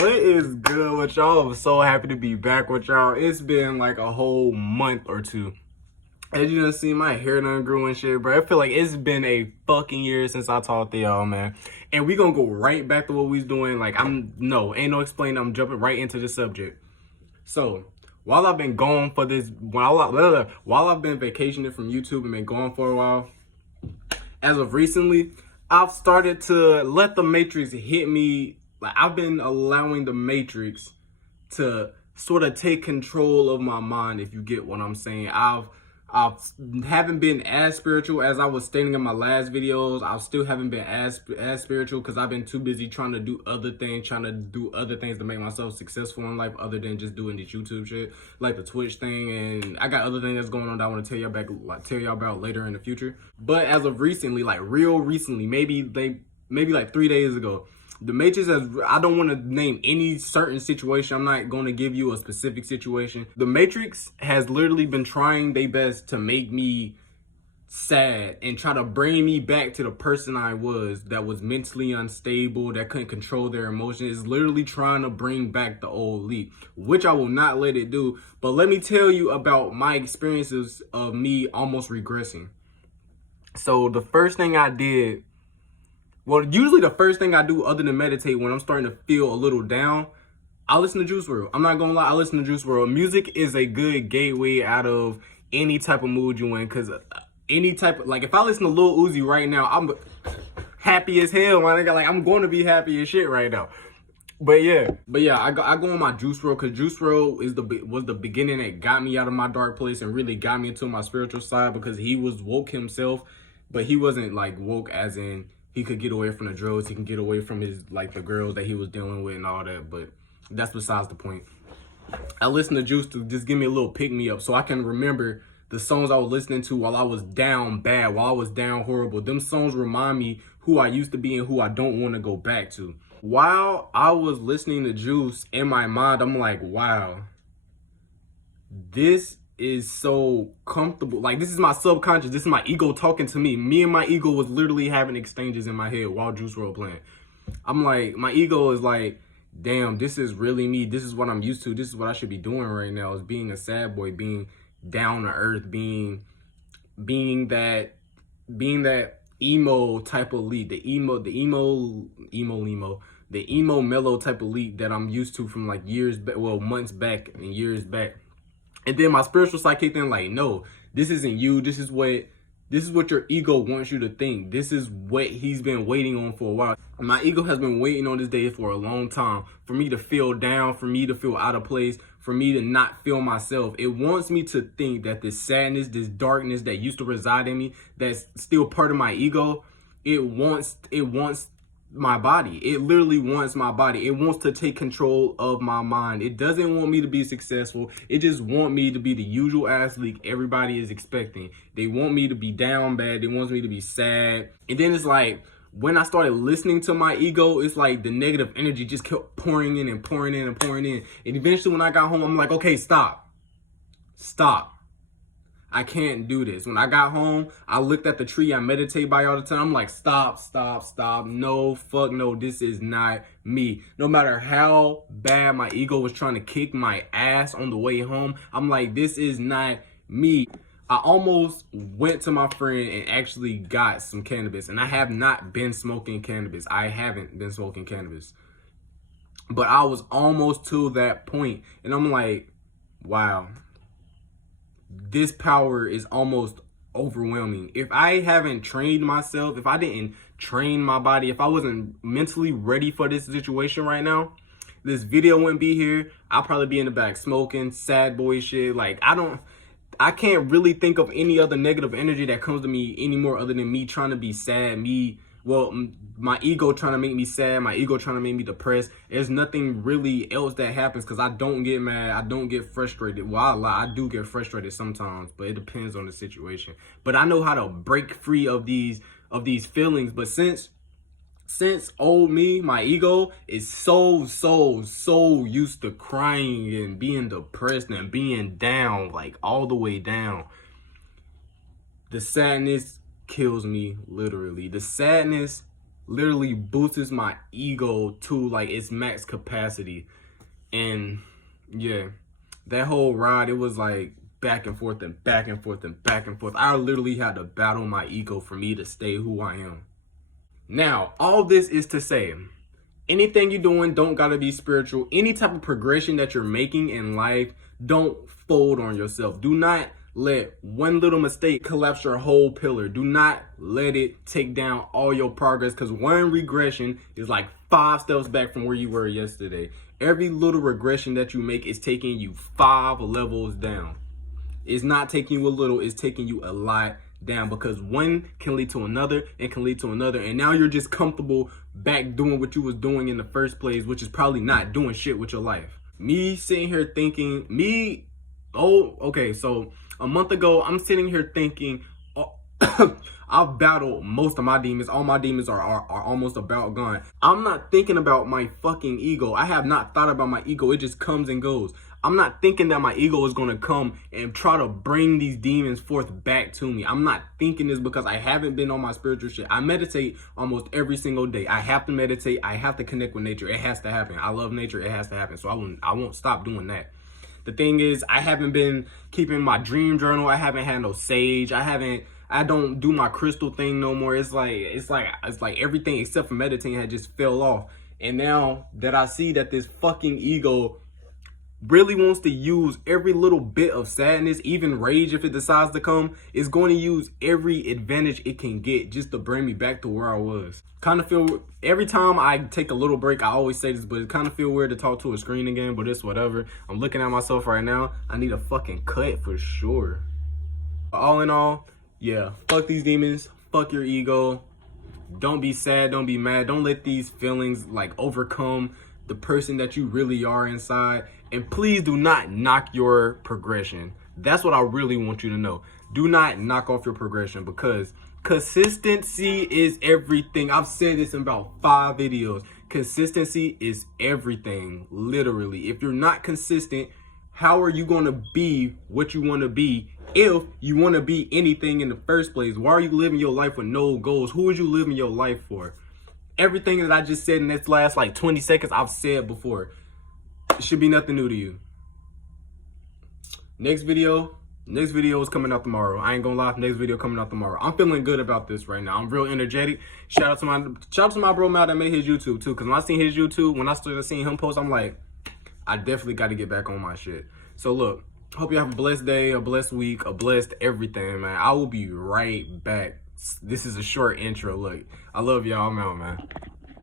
What is good with y'all? I'm so happy to be back with y'all. It's been like a whole month or two. As you done see, my hair done grew and shit, bro. I feel like it's been a fucking year since I talked to y'all, man. And we gonna go right back to what we was doing. Like, ain't no explaining. I'm jumping right into the subject. So, while I've been gone for this, while I've been vacationing from YouTube and been gone for a while, as of recently, I've started to let the Matrix hit me. Like, I've been allowing the Matrix to sort of take control of my mind, if you get what I'm saying. I haven't been as spiritual as I was stating in my last videos. I still haven't been as spiritual because I've been too busy trying to do other things to make myself successful in life, other than just doing this YouTube shit, like the Twitch thing. And I got other things that's going on that I want to tell y'all about later in the future. But as of recently, like real recently, maybe like 3 days ago, the Matrix has, I don't want to name any certain situation. I'm not going to give you a specific situation. The Matrix has literally been trying their best to make me sad and try to bring me back to the person I was, that was mentally unstable, that couldn't control their emotions. It's literally trying to bring back the old Lee, which I will not let it do. But let me tell you about my experiences of me almost regressing. So the first thing I did, well, usually the first thing I do other than meditate when I'm starting to feel a little down, I listen to Juice WRLD. I'm not gonna lie, I listen to Juice WRLD. Music is a good gateway out of any type of mood you in, because any type of, like, if I listen to Lil Uzi right now, I'm happy as hell, man. Like, I'm going to be happy as shit right now. But yeah, I go on my Juice WRLD, because Juice WRLD was the beginning that got me out of my dark place and really got me into my spiritual side, because he was woke himself, but he wasn't like woke as in he could get away from the drugs, he can get away from his, like, the girls that he was dealing with and all that, but that's besides the point. I listen to Juice to just give me a little pick-me-up so I can remember the songs I was listening to while I was down bad, while I was down horrible. Them songs remind me who I used to be and who I don't want to go back to. While I was listening to Juice, in my mind, I'm like, wow, this is so comfortable. Like, this is my subconscious. This is my ego talking to me. Me and my ego was literally having exchanges in my head while Juice WRLD playing. I'm like, my ego is like, damn, this is really me. This is what I'm used to. This is what I should be doing right now, is being a sad boy, being down to earth, being that emo type of lead, the emo mellow type of lead that I'm used to from like years back, well, months back and years back. And then my spiritual side kicked in, like, no, this isn't you. This is what your ego wants you to think. This is what he's been waiting on for a while. My ego has been waiting on this day for a long time, for me to feel down, for me to feel out of place, for me to not feel myself. It wants me to think that this sadness, this darkness that used to reside in me, that's still part of my ego, it wants my body. It literally wants my body. It wants to take control of my mind. It doesn't want me to be successful. It just want me to be the usual athlete everybody is expecting. They want me to be down bad. They want me to be sad. And then it's like, when I started listening to my ego, it's like the negative energy just kept pouring in and pouring in and pouring in. And eventually when I got home, I'm like, okay, stop. I can't do this. When I got home, I looked at the tree I meditate by all the time. I'm like, stop. No, fuck no, this is not me. No matter how bad my ego was trying to kick my ass on the way home, I'm like, this is not me. I almost went to my friend and actually got some cannabis. And I have not been smoking cannabis. I haven't been smoking cannabis. But I was almost to that point. And I'm like, wow. This power is almost overwhelming. If I haven't trained myself, if I didn't train my body, if I wasn't mentally ready for this situation right now, this video wouldn't be here. I'll probably be in the back smoking, sad boy shit. Like, I can't really think of any other negative energy that comes to me anymore other than me trying to be sad, my ego trying to make me sad, my ego trying to make me depressed. There's nothing really else that happens, because I don't get mad, I don't get frustrated. Well, I do get frustrated sometimes, but it depends on the situation. But I know how to break free of these feelings. But since old me, my ego is so used to crying and being depressed and being down, like all the way down, the sadness kills me, literally. The sadness literally boosts my ego to like its max capacity. And yeah, that whole ride, it was like back and forth and back and forth and back and forth. I literally had to battle my ego for me to stay who I am. Now, all this is to say, anything you're doing don't gotta be spiritual. Any type of progression that you're making in life, don't fold on yourself. Do not let one little mistake collapse your whole pillar. Do not let it take down all your progress, because one regression is like 5 steps back from where you were yesterday. Every little regression that you make is taking you 5 levels down. It's not taking you a little, it's taking you a lot down, because one can lead to another and can lead to another, and now you're just comfortable back doing what you was doing in the first place, which is probably not doing shit with your life. Me sitting here thinking, so a month ago, I'm sitting here thinking, I've battled most of my demons. All my demons are almost about gone. I'm not thinking about my fucking ego. I have not thought about my ego. It just comes and goes. I'm not thinking that my ego is going to come and try to bring these demons forth back to me. I'm not thinking this because I haven't been on my spiritual shit. I meditate almost every single day. I have to meditate. I have to connect with nature. It has to happen. I love nature. It has to happen. So I won't stop doing that. The thing is, I haven't been keeping my dream journal. I haven't had no sage. I don't do my crystal thing no more. It's like everything except for meditating had just fell off. And now that I see that this fucking ego really wants to use every little bit of sadness, even rage if it decides to come, is going to use every advantage it can get just to bring me back to where I was. Kind of feel, every time I take a little break, I always say this, but it kind of feel weird to talk to a screen again, but it's whatever. I'm looking at myself right now. I need a fucking cut for sure. All in all, yeah, fuck these demons, fuck your ego. Don't be sad, don't be mad. Don't let these feelings like overcome the person that you really are inside. And please do not knock your progression. That's what I really want you to know. Do not knock off your progression, because consistency is everything. I've said this in about 5 videos. Consistency is everything, literally. If you're not consistent, how are you going to be what you want to be if you want to be anything in the first place? Why are you living your life with no goals? Who are you living your life for? Everything that I just said in this last like 20 seconds, I've said before. It should be nothing new to you. Next video is coming out tomorrow. I ain't gonna lie, next video coming out tomorrow. I'm feeling good about this right now. I'm real energetic. Shout out to my bro Mal that made his YouTube too. Cause when I seen his YouTube, when I started seeing him post, I'm like, I definitely got to get back on my shit. So look, hope you have a blessed day, a blessed week, a blessed everything, man. I will be right back. This is a short intro. Look, I love y'all. I'm out, man.